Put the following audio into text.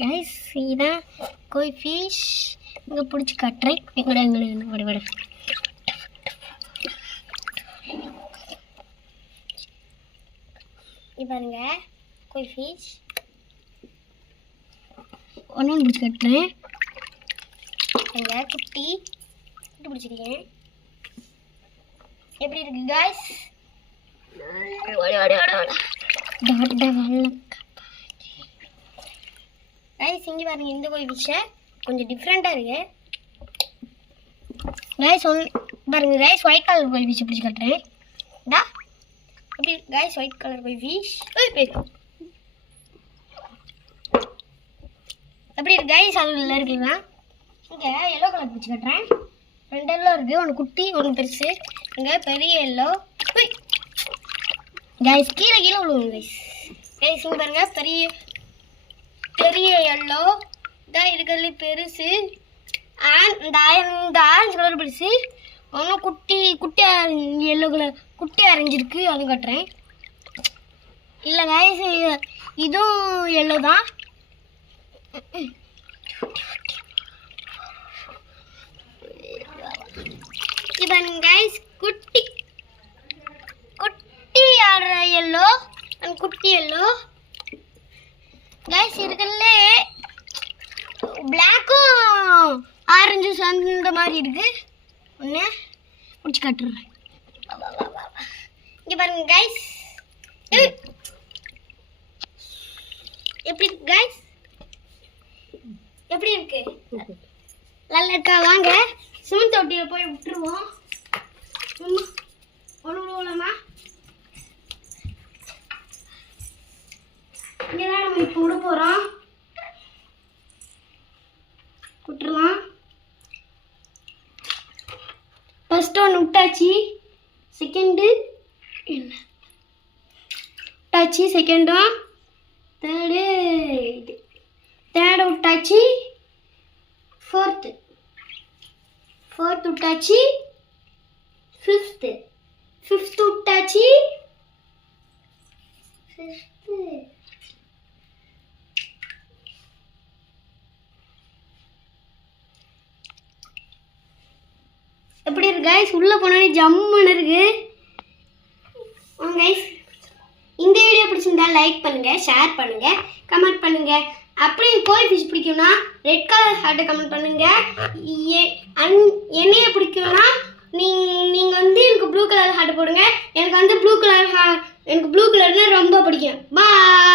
Guys இதுதான் கோய் fish இங்கே பிடிச்சி காட்டுறேன். எங்கட விட இது பாருங்க கோய் ஃபிஷ் ஒன்று பிடிச்சி காட்டுறேன். எங்க குட்டி பிடிச்சிருக்கேன். எப்படி இருக்கு கைஸ்? கைஸ் இங்கே பாருங்க இந்த கோய் ஃபிஷ்ஷை கொஞ்சம் டிஃப்ரெண்ட்டாக இருக்கு கைஸ். பாருங்க கைஸ் ஒயிட் கலர் கோய் ஃபிஷ் பிடிச்சி காட்டுறேன். டா எப்படி கைஸ் ஒயிட் கலர் கோய் ஃபிஷ் எப்படி இருக்கு கைஸ்? அதில் இருக்குங்களா? இங்கே எல்லோ கலர் பிடிச்சி காட்டுறேன். 2 எல்லோ இருக்குது, ஒன்று குட்டி ஒன்று பெருசு. இங்கே பெரிய எல்லோ கைஸ் கீழே விழுவும் கைஸ். கைஸ் இங்கே பாருங்க பெரிய எல்லோ தான் இருக்கிறதுல பெருசு. இந்த ஆரஞ்சு கலர் பெருசு. ஒன்றும் குட்டி எல்லோ கலர் குட்டி அரைஞ்சிருக்கு, அது கட்டுறேன். இல்லை கைஸ் இதுவும் எல்லோ தான். இப்போ கைஸ் குட்டி எல்லோ குட்டி எல்லோ கைஸ் இருக்கிறதுல பிளாக்கும் ஆரஞ்சு அந்த மாதிரி இருக்கு. ஒன்று பிடிச்சி காட்டுறேன். இங்கே பாருங்க கைஸ் எப்படி இருக்கு கைஸ்? எப்படி இருக்கு? நல்லா இருக்கா? வாங்க சிமெண்ட் தொட்டியில் போய் விட்டுருவோம். ஒன்று விடுவோம்மா? இங்கே தான் நம்ம இப்போ விட போகிறோம். விட்டுருலாம். ஃபர்ஸ்ட் ஒன்று விட்டாச்சு. செகண்டு என்ன விட்டாச்சு. செகண்டும் தேர்டு விட்டாச்சு. ஃபோர்த்து விட்டாச்சு. ஃபிஃப்த்து விட்டாச்சு. எப்படி இருக்கு கைஸ்? உள்ளே போனோடனே ஜம்முன்னு இருக்கு. கைஸ் இந்த வீடியோ பிடிச்சிருந்தா லைக் பண்ணுங்க, ஷேர் பண்ணுங்க, கமெண்ட் பண்ணுங்க. அப்படியே கோய் ஃபிஷ் பிடிக்கும்னா ரெட் கலர் ஹார்ட்டை கமெண்ட் பண்ணுங்க. என்னைய பிடிக்கும்னா நீங்கள் எனக்கு ப்ளூ கலர் ஹார்ட் போடுங்க. எனக்கு ப்ளூ கலர்னா ரொம்ப பிடிக்கும். பாய்.